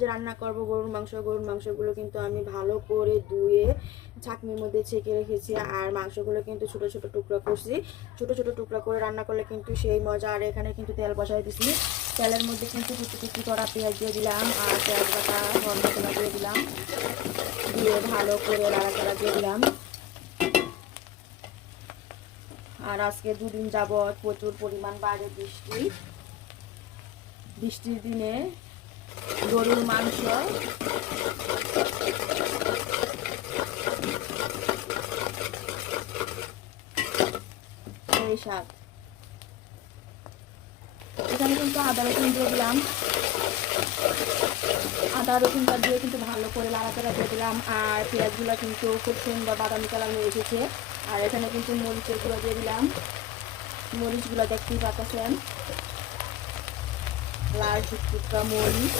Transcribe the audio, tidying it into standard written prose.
যে রান্না করব গরুর মাংসগুলো কিন্তু আমি ভালো করে ধুয়ে ছাঁকনির মধ্যে ছেঁকে রেখেছি। আর মাংসগুলো কিন্তু ছোট ছোট টুকরা করছি। ছোট ছোট টুকরা করে রান্না করলে কিন্তু সেই মজা। আর এখানে কিন্তু তেল বসাই দিছি, তেলের মধ্যে কিন্তু কুচি কুচি করা পেঁয়াজ দিয়ে দিলাম আর পেঁয়াজ বাটা গরম মশলা দিয়ে দিলাম, দিয়ে ভালো করে নাড়াচাড়া দিয়ে দিলাম। আর আজকে 2 দিন যাবৎ প্রচুর পরিমাণ বাইরে বৃষ্টির দিনে গরুর মাংস এই স্বাদ। এখানে কিন্তু আদা রসুন দিয়ে দিলাম, আদা রসুনটা দিয়ে কিন্তু ভালো করে নাড়াচাড়া দিয়ে দিলাম। আর পেঁয়াজগুলো কিন্তু খুব সুন্দর বাদামি কালার হয়ে এসেছে। আর এখানে কিন্তু মরিচের গুঁড়ো দিয়ে দিলাম, মরিচগুলো দেখতেই পাচ্ছেন, লাল টুকরা মরিচ।